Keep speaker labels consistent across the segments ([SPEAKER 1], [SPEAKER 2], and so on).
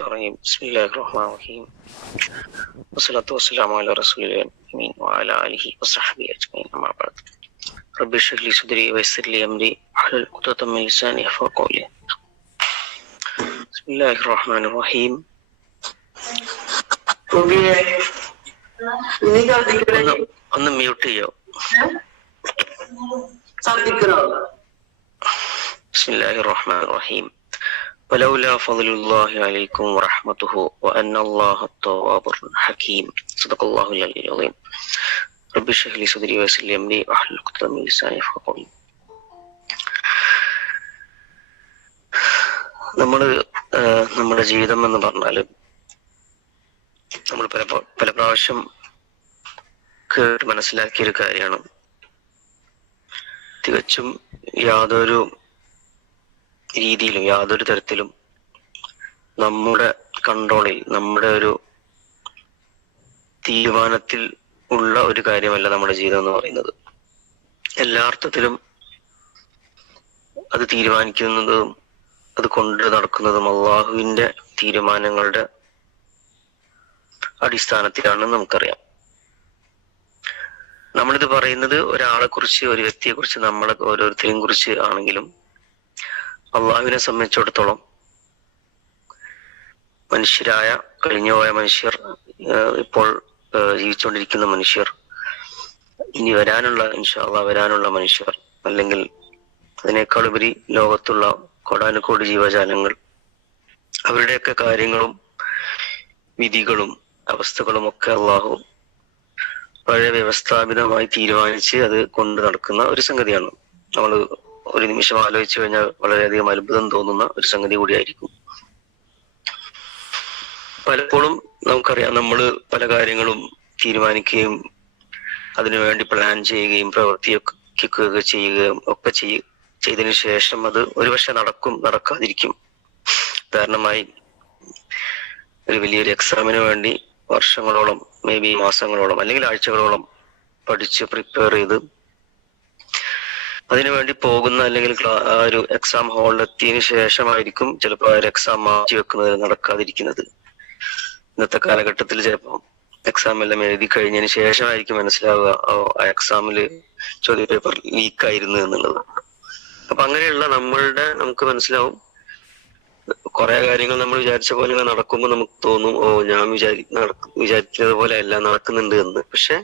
[SPEAKER 1] الرحيم بسم الله الرحمن الرحيم والصلاة والسلام على رسول الله الأمين وعلى آله وصحبه أجمعين أما بعد رب اشرح لي صدري ويسر لي أمري واحلل عقدة من لساني يفقهوا قولي بسم الله الرحمن الرحيم
[SPEAKER 2] റബിയെ നീ ഛർദിക്കണേ
[SPEAKER 1] ഒന്ന് ഒന്ന് മ്യൂട്ട് ചെയ്യോ
[SPEAKER 2] ഛർദിക്കണോ
[SPEAKER 1] بسم الله الرحمن الرحيم ولولا فضل الله عليكم ورحمته وأن الله التواب الحكيم صدق الله العلي العظيم رب اشرح لي صدري ويسر لي أمري واحلل عقدة من لساني يفقهوا قولي നമ്മൾ നമ്മുടെ ജീവിതം എന്ന് പറഞ്ഞാൽ നമ്മൾ പല പ്ര- പല പ്രാവശ്യം കേട്ട് മനസ്സിലാക്കിയ ഒരു കാര്യമാണ് തികച്ചും യാതൊരു രീതിയിലും യാതൊരു തരത്തിലും നമ്മുടെ കൺട്രോളിൽ നമ്മുടെ ഒരു തീരുമാനത്തിൽ ഉള്ള ഒരു കാര്യമല്ല നമ്മുടെ ജീവിതം എന്ന് പറയുന്നത്. എല്ലാർത്ഥത്തിലും അത് തീരുമാനിക്കുന്നതും അത് കൊണ്ട് നടക്കുന്നതും അള്ളാഹുവിന്റെ തീരുമാനങ്ങളുടെ അടിസ്ഥാനത്തിലാണെന്ന് നമുക്കറിയാം. നമ്മളിത് പറയുന്നത് ഒരാളെ കുറിച്ച് ഒരു വ്യക്തിയെ കുറിച്ച് നമ്മളെ ഓരോരുത്തരെയും കുറിച്ച് ആണെങ്കിലും അള്ളാഹുവിനെ സംബന്ധിച്ചിടത്തോളം മനുഷ്യരായ കഴിഞ്ഞുപോയ മനുഷ്യർ ഇപ്പോൾ ജീവിച്ചുകൊണ്ടിരിക്കുന്ന മനുഷ്യർ ഇനി വരാനുള്ള ഇൻഷാല്ല വരാനുള്ള മനുഷ്യർ അല്ലെങ്കിൽ അതിനേക്കാൾ അതിനേക്കാളുപരി ലോകത്തുള്ള കോടാനുകോടി ജീവജാലങ്ങൾ അവരുടെയൊക്കെ കാര്യങ്ങളും വിധികളും അവസ്ഥകളും ഒക്കെ അള്ളാഹു വളരെ വ്യവസ്ഥാപിതമായി തീരുമാനിച്ച് അത് കൊണ്ട് നടക്കുന്ന ഒരു സംഗതിയാണ്. നമ്മൾ ഒരു നിമിഷം ആലോചിച്ചു കഴിഞ്ഞാൽ വളരെയധികം അത്ഭുതം തോന്നുന്ന ഒരു സംഗതി കൂടിയായിരിക്കും. പലപ്പോഴും നമുക്കറിയാം നമ്മൾ പല കാര്യങ്ങളും തീരുമാനിക്കുകയും അതിനുവേണ്ടി പ്ലാൻ ചെയ്യുകയും പ്രവർത്തിയൊക്കെ ചെയ്യുകയും ഒക്കെ ചെയ്യ ചെയ്തതിനു ശേഷം അത് ഒരുപക്ഷെ നടക്കും നടക്കാതിരിക്കും. ഉദാഹരണമായി ഒരു വലിയൊരു എക്സാമിന് വേണ്ടി വർഷങ്ങളോളം മേ ബി മാസങ്ങളോളം അല്ലെങ്കിൽ ആഴ്ചകളോളം പഠിച്ച് പ്രിപ്പയർ ചെയ്ത് അതിനുവേണ്ടി പോകുന്ന അല്ലെങ്കിൽ ഒരു എക്സാം ഹാളിൽ എത്തിയതിനു ശേഷമായിരിക്കും ചിലപ്പോൾ ഒരു എക്സാം മാറ്റി വെക്കുന്നത് നടക്കാതിരിക്കുന്നത്. ഇന്നത്തെ കാലഘട്ടത്തിൽ ചിലപ്പോൾ എക്സാം എല്ലാം എഴുതി കഴിഞ്ഞതിന് ശേഷമായിരിക്കും മനസ്സിലാവുക ഓ ആ എക്സാമിൽ ചോദ്യ പേപ്പർ ലീക്ക് ആയിരുന്നു എന്നുള്ളത്. അപ്പൊ അങ്ങനെയുള്ള നമ്മളുടെ നമുക്ക് മനസ്സിലാവും. കുറെ കാര്യങ്ങൾ നമ്മൾ വിചാരിച്ച പോലെ നടക്കുമ്പോൾ നമുക്ക് തോന്നും ഓ ഞാൻ വിചാരി വിചാരിക്കുന്നത് പോലെ അല്ല നടക്കുന്നുണ്ട് എന്ന്. പക്ഷെ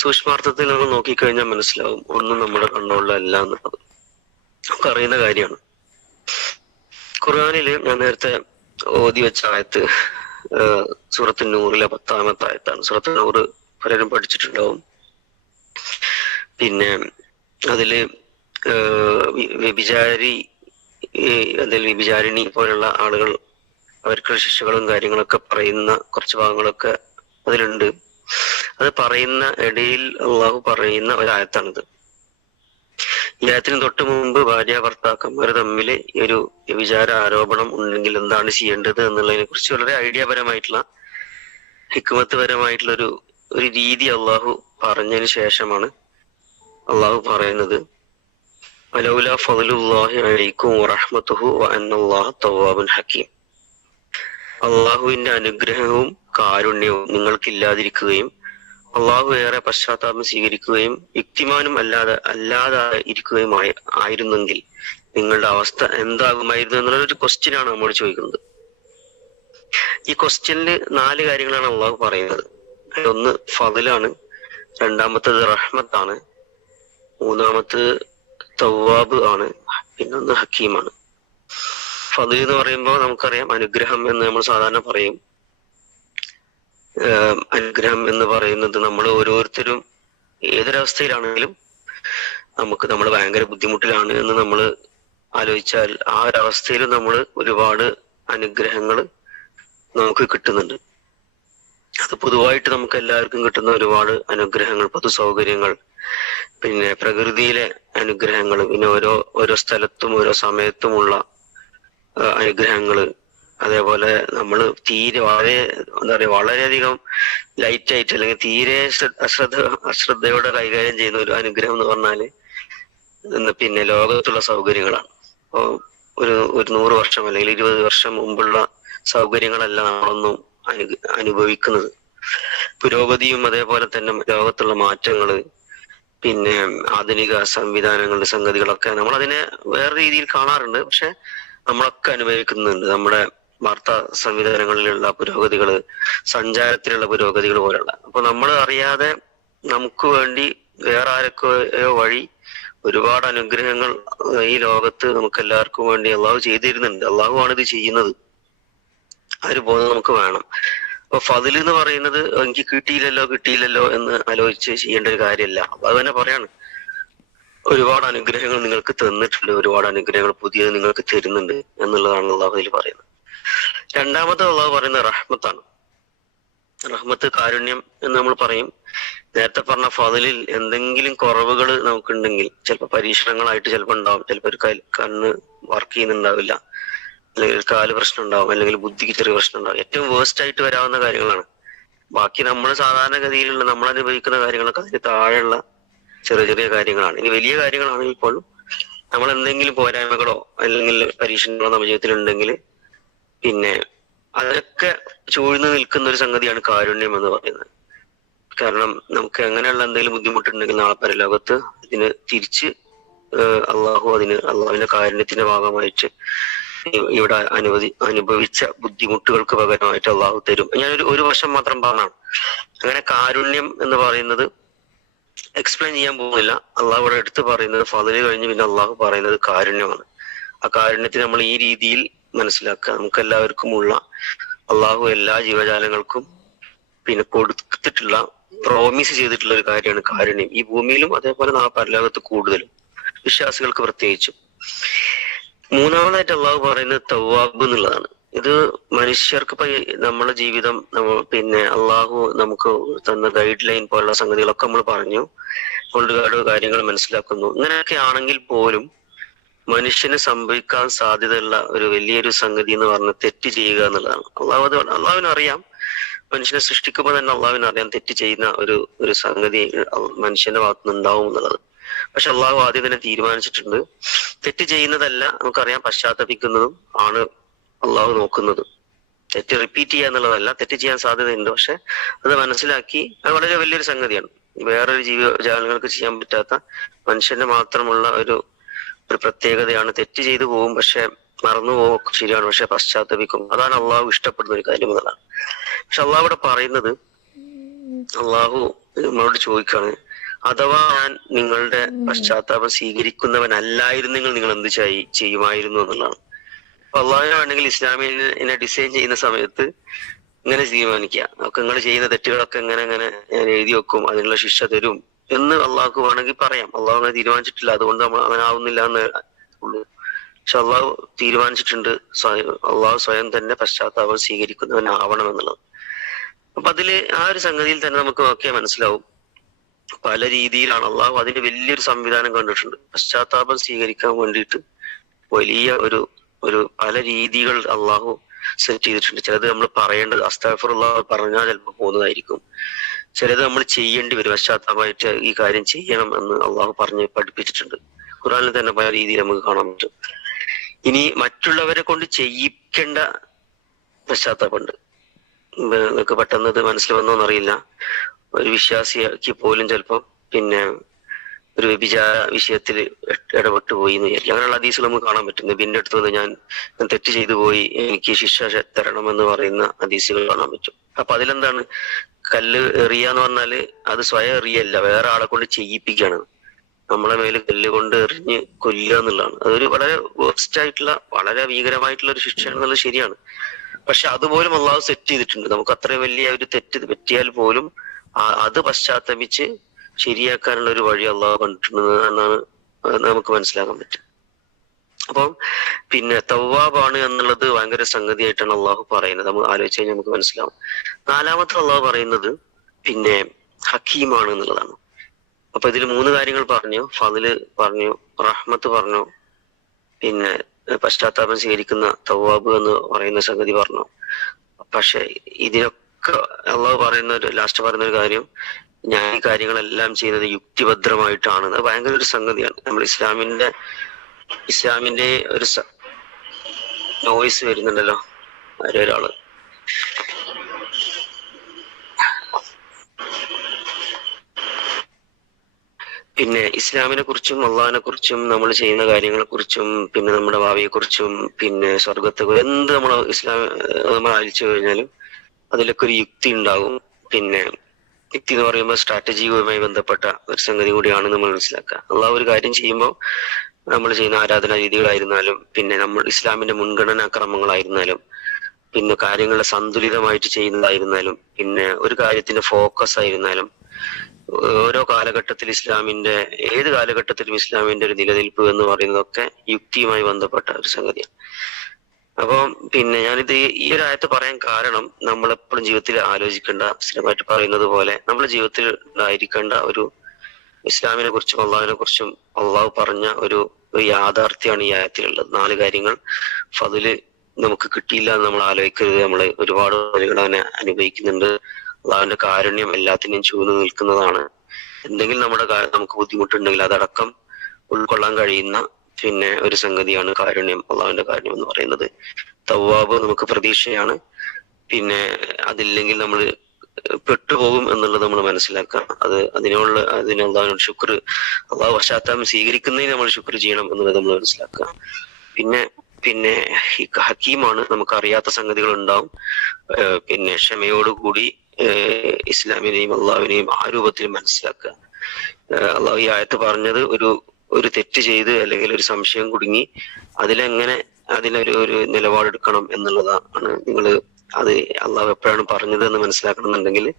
[SPEAKER 1] സൂക്ഷ്മാർത്ഥത്തിൽ നമ്മൾ നോക്കിക്കഴിഞ്ഞാൽ മനസ്സിലാവും ഒന്നും നമ്മുടെ കണ്ണുകളിലല്ല എന്നുള്ളത്. നമുക്ക് അറിയുന്ന കാര്യമാണ്. ഖുർആാനിൽ ഞാൻ നേരത്തെ ഓതി വെച്ച ആയത്ത് സൂറത്ത് നൂറിലെ പത്താമത്തെ ആയത്താണ്. സൂറത്ത് നൂറ് പലരും പഠിച്ചിട്ടുണ്ടാവും. പിന്നെ അതിൽ വ്യഭിചാരി അതിൽ വ്യഭിചാരിണി പോലുള്ള ആളുകൾ അവർക്കുള്ള ശിക്ഷകളും കാര്യങ്ങളൊക്കെ പറയുന്ന കുറച്ച് ഭാഗങ്ങളൊക്കെ അതിലുണ്ട്. അത് പറയുന്ന ഇടയിൽ അള്ളാഹു പറയുന്ന ഒരായത്താണിത്. ഈ ആയത്തിന് തൊട്ട് മുമ്പ് ഭാര്യ ഭർത്താക്കന്മാർ തമ്മിൽ ഒരു വിചാര ആരോപണം ഉണ്ടെങ്കിൽ എന്താണ് ചെയ്യേണ്ടത് എന്നുള്ളതിനെ കുറിച്ച് വളരെ ഐഡിയാപരമായിട്ടുള്ള ഹിക്മത്ത് പരമായിട്ടുള്ള ഒരു ഒരു രീതി അള്ളാഹു പറഞ്ഞതിന് ശേഷമാണ് അള്ളാഹു പറയുന്നത്. വലൗല ഫضലുല്ലാഹി അലൈക്കും ഹക്കീം. അള്ളാഹുവിന്റെ അനുഗ്രഹവും കാരുണ്യവും നിങ്ങൾക്കില്ലാതിരിക്കുകയും അള്ളാഹു ഏറെ പശ്ചാത്താപം സ്വീകരിക്കുകയും യുക്തിമാനും അല്ലാതെ അല്ലാതെ ഇരിക്കുകയും ആയിരുന്നെങ്കിൽ നിങ്ങളുടെ അവസ്ഥ എന്താകുമായിരുന്നു എന്നുള്ള ഒരു ക്വസ്റ്റ്യൻ ആണ് ചോദിക്കുന്നത്. ഈ ക്വസ്റ്റ്യനിൽ നാല് കാര്യങ്ങളാണ് അള്ളാഹു പറയുന്നത്. ഒന്ന് ഫതിലാണ്. രണ്ടാമത്തത് റഹ്മത്താണ്. മൂന്നാമത്തത് തവ്വാബ് ആണ്. പിന്നൊന്ന് ഹക്കീമാണ്. ഫതിൽ എന്ന് പറയുമ്പോൾ നമുക്കറിയാം അനുഗ്രഹം എന്ന് നമ്മൾ സാധാരണ പറയും. അനുഗ്രഹം എന്ന് പറയുന്നത് നമ്മൾ ഓരോരുത്തരും ഏതൊരവസ്ഥയിലാണെങ്കിലും നമുക്ക് നമ്മൾ ഭയങ്കര ബുദ്ധിമുട്ടിലാണ് എന്ന് നമ്മൾ ആലോചിച്ചാൽ ആ ഒരവസ്ഥയിൽ നമ്മൾ ഒരുപാട് അനുഗ്രഹങ്ങൾ നമുക്ക് കിട്ടുന്നുണ്ട്. അത് പൊതുവായിട്ട് നമുക്ക് എല്ലാവർക്കും കിട്ടുന്ന ഒരുപാട് അനുഗ്രഹങ്ങൾ പൊതു സൗകര്യങ്ങൾ പിന്നെ പ്രകൃതിയിലെ അനുഗ്രഹങ്ങൾ പിന്നെ ഓരോ ഓരോ സ്ഥലത്തും ഓരോ സമയത്തുമുള്ള അനുഗ്രഹങ്ങൾ അതേപോലെ നമ്മൾ തീരെ വളരെ എന്താ പറയുക വളരെയധികം ലൈറ്റ് ആയിട്ട് അല്ലെങ്കിൽ തീരെ ശ്ര- അശ്രദ്ധ അശ്രദ്ധയോടെ കൈകാര്യം ചെയ്യുന്ന ഒരു അനുഗ്രഹം എന്ന് പറഞ്ഞാൽ പിന്നെ ലോകത്തുള്ള സൗകര്യങ്ങളാണ്. അപ്പോ ഒരു ഒരു നൂറ് വർഷം അല്ലെങ്കിൽ ഇരുപത് വർഷം മുമ്പുള്ള സൗകര്യങ്ങളല്ല നമ്മളൊന്നും അനു അനുഭവിക്കുന്നത്. പുരോഗതിയും അതേപോലെ തന്നെ ലോകത്തുള്ള മാറ്റങ്ങൾ പിന്നെ ആധുനിക സംവിധാനങ്ങളുടെ സംഗതികളൊക്കെ നമ്മൾ അതിനെ വേറെ രീതിയിൽ കാണാറുണ്ട്. പക്ഷെ നമ്മളൊക്കെ അനുഭവിക്കുന്നുണ്ട്. നമ്മുടെ വാർത്താ സംവിധാനങ്ങളിലുള്ള പുരോഗതികൾ സഞ്ചാരത്തിലുള്ള പുരോഗതികൾ പോലുള്ള. അപ്പൊ നമ്മൾ അറിയാതെ നമുക്ക് വേണ്ടി വേറെ ആരൊക്കെയോ വഴി ഒരുപാട് അനുഗ്രഹങ്ങൾ ഈ ലോകത്ത് നമുക്ക് എല്ലാവർക്കും വേണ്ടി അള്ളാഹു ചെയ്തിരുന്നുണ്ട്. അള്ളാഹു ആണ് ഇത് ചെയ്യുന്നത്. ആ ഒരു ബോധം നമുക്ക് വേണം. അപ്പൊ ഫതിൽ എന്ന് പറയുന്നത് എനിക്ക് കിട്ടിയില്ലല്ലോ കിട്ടിയില്ലല്ലോ എന്ന് ആലോചിച്ച് ചെയ്യേണ്ട ഒരു കാര്യമല്ല. അപ്പൊ അത് തന്നെ പറയാണ്. ഒരുപാട് അനുഗ്രഹങ്ങൾ നിങ്ങൾക്ക് തന്നിട്ടുണ്ട് ഒരുപാട് അനുഗ്രഹങ്ങൾ പുതിയത് നിങ്ങൾക്ക് തരുന്നുണ്ട് എന്നുള്ളതാണ് അള്ളാഹു അതിൽ പറയുന്നത്. രണ്ടാമത്തെ അള്ളാഹു പറയുന്നത് റഹ്മത്താണ്. റഹ്മത്ത് കാരുണ്യം എന്ന് നമ്മൾ പറയും. നേരത്തെ പറഞ്ഞ ഫതിലിൽ എന്തെങ്കിലും കുറവുകൾ നമുക്കുണ്ടെങ്കിൽ ചിലപ്പോൾ പരീക്ഷണങ്ങളായിട്ട് ചിലപ്പോൾ ഉണ്ടാവും. ചിലപ്പോൾ ഒരു കണ്ണ് വർക്ക് ചെയ്യുന്നുണ്ടാവില്ല. അല്ലെങ്കിൽ ഒരു കാൽ പ്രശ്നം ഉണ്ടാവും അല്ലെങ്കിൽ ബുദ്ധിക്ക് ചെറിയ പ്രശ്നം ഉണ്ടാവും ഏറ്റവും വേസ്റ്റ് ആയിട്ട് വരാവുന്ന കാര്യങ്ങളാണ്. ബാക്കി നമ്മൾ സാധാരണഗതിയിലുള്ള നമ്മൾ അനുഭവിക്കുന്ന കാര്യങ്ങളൊക്കെ അതിന് താഴെയുള്ള ചെറിയ ചെറിയ കാര്യങ്ങളാണ്. ഇനി വലിയ കാര്യങ്ങളാണെങ്കിൽ പോലും നമ്മൾ എന്തെങ്കിലും പോരായ്മകളോ അല്ലെങ്കിൽ പരീക്ഷണങ്ങളോ നമ്മുടെ ജീവിതത്തിൽ ഉണ്ടെങ്കിൽ പിന്നെ അതൊക്കെ ചൂഴ്ന്നു നിൽക്കുന്ന ഒരു സംഗതിയാണ് കാരുണ്യം എന്ന് പറയുന്നത്. കാരണം നമുക്ക് എങ്ങനെയുള്ള എന്തെങ്കിലും ബുദ്ധിമുട്ടുണ്ടെങ്കിൽ നാളെ പരലോകത്ത് ഇതിന് തിരിച്ച് അള്ളാഹു അതിന് അള്ളാഹുവിന്റെ കാരുണ്യത്തിന്റെ ഭാഗമായിട്ട് ഇവിടെ അനുവദി അനുഭവിച്ച ബുദ്ധിമുട്ടുകൾക്ക് പകരമായിട്ട് അള്ളാഹു തരും. ഞാനൊരു ഒരു വർഷം മാത്രം പറഞ്ഞാണ്. അങ്ങനെ കാരുണ്യം എന്ന് പറയുന്നത് എക്സ്പ്ലെയിൻ ചെയ്യാൻ പോകുന്നില്ല. അള്ളാഹു ഇവിടെ എടുത്ത് പറയുന്നത് ഫതിൽ കഴിഞ്ഞ് പിന്നെ അള്ളാഹു പറയുന്നത് കാരുണ്യമാണ്. ആ കാരുണ്യത്തിന് നമ്മൾ ഈ രീതിയിൽ മനസ്സിലാക്കുക. നമുക്ക് എല്ലാവർക്കുമുള്ള അള്ളാഹു എല്ലാ ജീവജാലങ്ങൾക്കും പിന്നെ കൊടുത്തിട്ടുള്ള പ്രോമിസ് ചെയ്തിട്ടുള്ള ഒരു കാര്യമാണ് കാരുണ്യം. ഈ ഭൂമിയിലും അതേപോലെ ആ പരലോകത്ത് കൂടുതലും വിശ്വാസികൾക്ക് പ്രത്യേകിച്ചും. മൂന്നാമതായിട്ട് അള്ളാഹു പറയുന്നത് തവാബ് എന്നുള്ളതാണ്. ഇത് മനുഷ്യർക്ക് നമ്മുടെ ജീവിതം നമ്മൾ പിന്നെ അള്ളാഹു നമുക്ക് തന്ന ഗൈഡ് ലൈൻ പോലുള്ള സംഗതികളൊക്കെ നമ്മൾ പറഞ്ഞു. ഒരുപാട് കാര്യങ്ങൾ മനസ്സിലാക്കുന്നു. ഇങ്ങനെയൊക്കെ ആണെങ്കിൽ പോലും മനുഷ്യന് സംഭവിക്കാൻ സാധ്യതയുള്ള ഒരു വലിയൊരു സംഗതി എന്ന് പറഞ്ഞ തെറ്റ് ചെയ്യുക എന്നുള്ളതാണ്. അള്ളാഹു അത് അള്ളാഹുവിന് അറിയാം മനുഷ്യനെ സൃഷ്ടിക്കുമ്പോൾ തന്നെ അള്ളാഹുവിനെ അറിയാം തെറ്റ് ചെയ്യുന്ന ഒരു ഒരു സംഗതി മനുഷ്യന്റെ മനുഷ്യന്റെ ഭാഗത്തുനിന്ന് ഉണ്ടാവും എന്നുള്ളത്. പക്ഷെ അള്ളാഹു ആദ്യം തന്നെ തീരുമാനിച്ചിട്ടുണ്ട്. തെറ്റ് ചെയ്യുന്നതല്ല നമുക്കറിയാം പശ്ചാത്തപിക്കുന്നതും ആണ് അള്ളാഹു നോക്കുന്നത്. തെറ്റ് റിപ്പീറ്റ് ചെയ്യുക എന്നുള്ളതല്ല തെറ്റ് ചെയ്യാൻ സാധ്യതയുണ്ട്. പക്ഷെ അത് മനസ്സിലാക്കി അത് വളരെ വലിയൊരു സംഗതിയാണ്. വേറൊരു ജീവജാലങ്ങൾക്ക് ചെയ്യാൻ പറ്റാത്ത മനുഷ്യന്റെ മാത്രമുള്ള ഒരു ഒരു പ്രത്യേകതയാണ്. തെറ്റ് ചെയ്തു പോകും പക്ഷെ മറന്നു പോകും ശരിയാണ് പക്ഷെ പശ്ചാത്തപിക്കും. അതാണ് അള്ളാഹു ഇഷ്ടപ്പെടുന്ന ഒരു കാര്യം എന്നുള്ളതാണ്. പക്ഷെ അള്ളാഹു ഇവിടെ പറയുന്നത് അള്ളാഹു നമ്മളോട് ചോദിക്കാണ് അഥവാ ഞാൻ നിങ്ങളുടെ പശ്ചാത്താപം സ്വീകരിക്കുന്നവനല്ലായിരുന്നെങ്കിൽ നിങ്ങൾ എന്ത് ചെയ്- ചെയ്യുമായിരുന്നു എന്നുള്ളതാണ്. അപ്പൊ അള്ളാഹുവിനെ വേണമെങ്കിൽ ഇസ്ലാമിനെ ഡിസൈൻ ചെയ്യുന്ന സമയത്ത് ഇങ്ങനെ തീരുമാനിക്കുക. നമുക്ക് നിങ്ങൾ ചെയ്യുന്ന തെറ്റുകളൊക്കെ എങ്ങനെ എങ്ങനെ ഞാൻ എഴുതി വെക്കും അതിനുള്ള ശിക്ഷ തരും എന്ന് അള്ളാഹ്ക്ക് വേണമെങ്കിൽ പറയാം. അള്ളാഹു അങ്ങനെ തീരുമാനിച്ചിട്ടില്ല. അതുകൊണ്ട് അങ്ങനെ ആവുന്നില്ല എന്ന് ഉള്ളൂ. പക്ഷെ അള്ളാഹു തീരുമാനിച്ചിട്ടുണ്ട്. അള്ളാഹു സ്വയം തന്നെ പശ്ചാത്താപം സ്വീകരിക്കുന്നവനാവണം എന്നുള്ളത് അപ്പൊ അതിൽ ആ ഒരു സംഗതിയിൽ തന്നെ നമുക്ക് നോക്കിയാൽ മനസ്സിലാവും. പല രീതിയിലാണ് അള്ളാഹു അതിന്റെ വലിയൊരു സംവിധാനം കണ്ടിട്ടുണ്ട്. പശ്ചാത്താപം സ്വീകരിക്കാൻ വേണ്ടിയിട്ട് വലിയ ഒരു ഒരു പല രീതികൾ അള്ളാഹു സെറ്റ് ചെയ്തിട്ടുണ്ട്. ചിലത് നമ്മൾ പറയേണ്ടത് അസ്താഫറുള്ള പറഞ്ഞാൽ ചിലപ്പോൾ പോകുന്നതായിരിക്കും. ചിലത് നമ്മൾ ചെയ്യേണ്ടി വരും പശ്ചാത്താപമായിട്ട് ഈ കാര്യം ചെയ്യണം എന്ന് അള്ളാഹു പറഞ്ഞ് പഠിപ്പിച്ചിട്ടുണ്ട്. ഖുറാനിൽ തന്നെ പല രീതിയിൽ നമുക്ക് കാണാൻ പറ്റും. ഇനി മറ്റുള്ളവരെ കൊണ്ട് ചെയ്യിക്കേണ്ട പശ്ചാത്താപമുണ്ട്. നിങ്ങൾക്ക് പെട്ടെന്ന് ഇത് മനസ്സിൽ വന്നോന്നറിയില്ല ഒരു വിശ്വാസിക്ക് പോലും ചിലപ്പം പിന്നെ ഒരു വ്യഭിചാര വിഷയത്തിൽ ഇടപെട്ട് പോയി എന്ന് വിചാരിക്കും. അങ്ങനെയുള്ള ഹദീസുകൾ നമുക്ക് കാണാൻ പറ്റും. നബിന്റെ അടുത്ത് വന്ന് ഞാൻ തെറ്റ് ചെയ്തു പോയി എനിക്ക് ശിക്ഷ തരണം എന്ന് പറയുന്ന അതീസുകൾ കാണാൻ പറ്റും. അപ്പൊ അതിലെന്താണ് കല്ല് എറിയാന്ന് പറഞ്ഞാൽ അത് സ്വയം എറിയല്ല. വേറെ ആളെ കൊണ്ട് ചെയ്യിപ്പിക്കുകയാണ് നമ്മളെ മേൽ കല്ല് കൊണ്ട് എറിഞ്ഞ് കൊല്ലുക എന്നുള്ളതാണ്. അതൊരു വളരെ വേസ്റ്റ് ആയിട്ടുള്ള വളരെ ഭീകരമായിട്ടുള്ള ഒരു ശിക്ഷയാണെന്നുള്ളത് ശരിയാണ്. പക്ഷെ അതുപോലും അള്ളാഹു സെറ്റ് ചെയ്തിട്ടുണ്ട്. നമുക്ക് അത്രയും വലിയ ഒരു തെറ്റ് പറ്റിയാൽ പോലും അത് പശ്ചാത്തപിച്ച് ശരിയാക്കാനുള്ള ഒരു വഴി അള്ളാഹു കണ്ടിട്ടുണ്ട് എന്നാണ് നമുക്ക് മനസ്സിലാക്കാൻ പറ്റും അപ്പം പിന്നെ തവ്വാബാണ് എന്നുള്ളത് ഭയങ്കര സംഗതിയായിട്ടാണ് അള്ളാഹു പറയുന്നത്. നമ്മൾ ആലോചിച്ച് കഴിഞ്ഞാൽ നമുക്ക് മനസ്സിലാവും. നാലാമത്തെ അള്ളാഹു പറയുന്നത് പിന്നെ ഹക്കീമാണ് എന്നുള്ളതാണ്. അപ്പൊ ഇതിൽ മൂന്ന് കാര്യങ്ങൾ പറഞ്ഞു. ഫതിൽ പറഞ്ഞു റഹ്മത്ത് പറഞ്ഞു പിന്നെ പശ്ചാത്താപം സ്വീകരിക്കുന്ന തവാബ് എന്ന് പറയുന്ന സംഗതി പറഞ്ഞു. പക്ഷെ ഇതിനൊക്കെ അള്ളാഹു പറയുന്ന ഒരു ലാസ്റ്റ് പറയുന്ന ഒരു കാര്യം ഞാൻ ഈ കാര്യങ്ങളെല്ലാം ചെയ്യുന്നത് യുക്തിഭദ്രമായിട്ടാണ്. അത് ഭയങ്കര ഒരു സംഗതിയാണ്. നമ്മൾ ഇസ്ലാമിന്റെ ഇസ്ലാമിന്റെ ഒരു നോയിസ് വരുന്നുണ്ടല്ലോ. ആരോ ഒരാൾ. പിന്നെ ഇസ്ലാമിനെ കുറിച്ചും അള്ളാഹിനെ കുറിച്ചും നമ്മൾ ചെയ്യുന്ന കാര്യങ്ങളെ കുറിച്ചും പിന്നെ നമ്മുടെ ഭാവിയെ കുറിച്ചും പിന്നെ സ്വർഗത്തെ എന്ത് നമ്മൾ ഇസ്ലാം നമ്മൾ ആലോചിച്ചു കഴിഞ്ഞാലും അതിലൊക്കെ ഒരു യുക്തി ഉണ്ടാകും. പിന്നെ യുക്തി എന്ന് പറയുമ്പോൾ സ്ട്രാറ്റജിയുമായി ബന്ധപ്പെട്ട ഒരു സംഗതി കൂടിയാണ് നമ്മൾ മനസ്സിലാക്കുക. അള്ളാഹ് ഒരു കാര്യം ചെയ്യുമ്പോൾ നമ്മൾ ചെയ്യുന്ന ആരാധനാ രീതികളായിരുന്നാലും പിന്നെ നമ്മൾ ഇസ്ലാമിന്റെ മുൻഗണനാ ക്രമങ്ങളായിരുന്നാലും പിന്നെ കാര്യങ്ങളെ സന്തുലിതമായിട്ട് ചെയ്യുന്നതായിരുന്നാലും പിന്നെ ഒരു കാര്യത്തിന്റെ ഫോക്കസ് ആയിരുന്നാലും ഓരോ കാലഘട്ടത്തിൽ ഇസ്ലാമിന്റെ ഏത് കാലഘട്ടത്തിലും ഇസ്ലാമിന്റെ ഒരു നിലനിൽപ്പ് എന്ന് പറയുന്നതൊക്കെ യുക്തിയുമായി ബന്ധപ്പെട്ട ഒരു സംഗതിയാണ്. അപ്പൊ പിന്നെ ഞാനിത് ഈ ഒരു ആയത്ത് പറയാൻ കാരണം നമ്മൾ എപ്പോഴും ജീവിതത്തിൽ ആലോചിക്കേണ്ട സ്ഥിരമായിട്ട് പറയുന്നത് പോലെ നമ്മുടെ ജീവിതത്തിൽ ഉണ്ടായിരിക്കേണ്ട ഒരു ഇസ്ലാമിനെ കുറിച്ചും അള്ളാഹിനെ കുറിച്ചും അള്ളാഹു പറഞ്ഞ ഒരു ഒരു യാഥാർത്ഥ്യമാണ് ഈ ആയത്തിലുള്ളത്. നാല് കാര്യങ്ങൾ ഫതിൽ നമുക്ക് കിട്ടിയില്ല എന്ന് നമ്മൾ ആലോചിക്കരുത്. നമ്മൾ ഒരുപാട് അവനെ അനുഭവിക്കുന്നുണ്ട്. അള്ളാഹുവിന്റെ കാരുണ്യം എല്ലാത്തിനെയും ചൂന്ന് നിൽക്കുന്നതാണ്. എന്തെങ്കിലും നമ്മുടെ നമുക്ക് ബുദ്ധിമുട്ടുണ്ടെങ്കിൽ അതടക്കം ഉൾക്കൊള്ളാൻ കഴിയുന്ന പിന്നെ ഒരു സംഗതിയാണ് കാരുണ്യം. അള്ളാഹുവിന്റെ കാരുണ്യം എന്ന് പറയുന്നത്. തവ്വാബ് നമുക്ക് പ്രതീക്ഷയാണ്. പിന്നെ അതില്ലെങ്കിൽ നമ്മൾ പെട്ടുപോകും എന്നുള്ളത് നമ്മൾ മനസ്സിലാക്കുക അത് അതിനുള്ള അതിന് അള്ളാഹുവിനോട് ശുക്ർ. അള്ളാഹു പശ്ചാത്താപം സ്വീകരിക്കുന്നതിന് നമ്മൾ ശുക്ർ ചെയ്യണം എന്നുള്ളത് നമ്മൾ മനസ്സിലാക്കുക പിന്നെ പിന്നെ ഈ ഹക്കീമാണ് നമുക്ക് അറിയാത്ത സംഗതികൾ ഉണ്ടാവും. പിന്നെ ക്ഷമയോടുകൂടി കൂടി ഇസ്ലാമിനെയും അള്ളാഹുവിനെയും ആ രൂപത്തിൽ മനസ്സിലാക്കുക. അള്ളാഹു ഈ ആയത്ത് പറഞ്ഞത് ഒരു ഒരു തെറ്റ് ചെയ്ത് അല്ലെങ്കിൽ ഒരു സംശയം കുടുങ്ങി അതിലെങ്ങനെ അതിലൊരു ഒരു നിലപാടെടുക്കണം എന്നുള്ളതാണ് നിങ്ങൾ അത് അള്ളാഹ് എപ്പോഴാണ് പറഞ്ഞത് എന്ന് മനസ്സിലാക്കണമെന്നുണ്ടെങ്കിൽ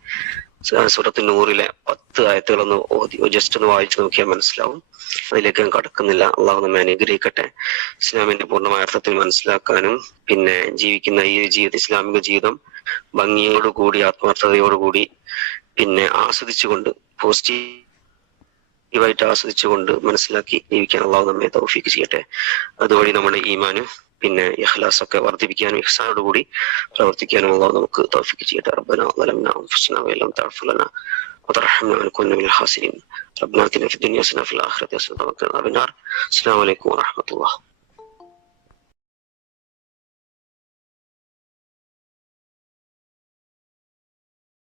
[SPEAKER 1] സുറത്ത് നൂറിലെ പത്ത് ആയത്തുകളൊന്ന് ഓതി ജസ്റ്റ് ഒന്ന് വായിച്ചു നോക്കിയാൽ മനസ്സിലാവും. അതിലേക്ക് ഞാൻ കടക്കുന്നില്ല. അള്ളാഹു നമ്മെ അനുഗ്രഹിക്കട്ടെ. ഇസ്ലാമിന്റെ പൂർണമായ അർത്ഥത്തിൽ മനസ്സിലാക്കാനും പിന്നെ ജീവിക്കുന്ന ഈ ജീവിത ഇസ്ലാമിക ജീവിതം ഭംഗിയോടുകൂടി ആത്മാർത്ഥതയോടുകൂടി പിന്നെ ആസ്വദിച്ചുകൊണ്ട് പോസിറ്റീവായിട്ട് ആസ്വദിച്ചുകൊണ്ട് മനസ്സിലാക്കി ജീവിക്കാൻ അള്ളാഹു നമ്മെ തൗഫീക്ക് ചെയ്യട്ടെ. അതുവഴി നമ്മുടെ ഈമാനും പിന്നെ ഇഖ്ലാസ് ഒക്കെ വർദ്ധിപ്പിക്കാനും ഇഹ്സാനോടുകൂടി പ്രവർത്തിക്കാനും അള്ളാഹു നമുക്ക് തൗഫീക്ക് ചെയ്യട്ടെ റബ്ബന ظلمنا انفسنا وان لم تغفر لنا وترحمنا ونكون من الخاسرين ربنا اتنا في الدنيا حسنه وفي الاخره حسنه وقنا عذاب النار السلام عليكم ورحمه الله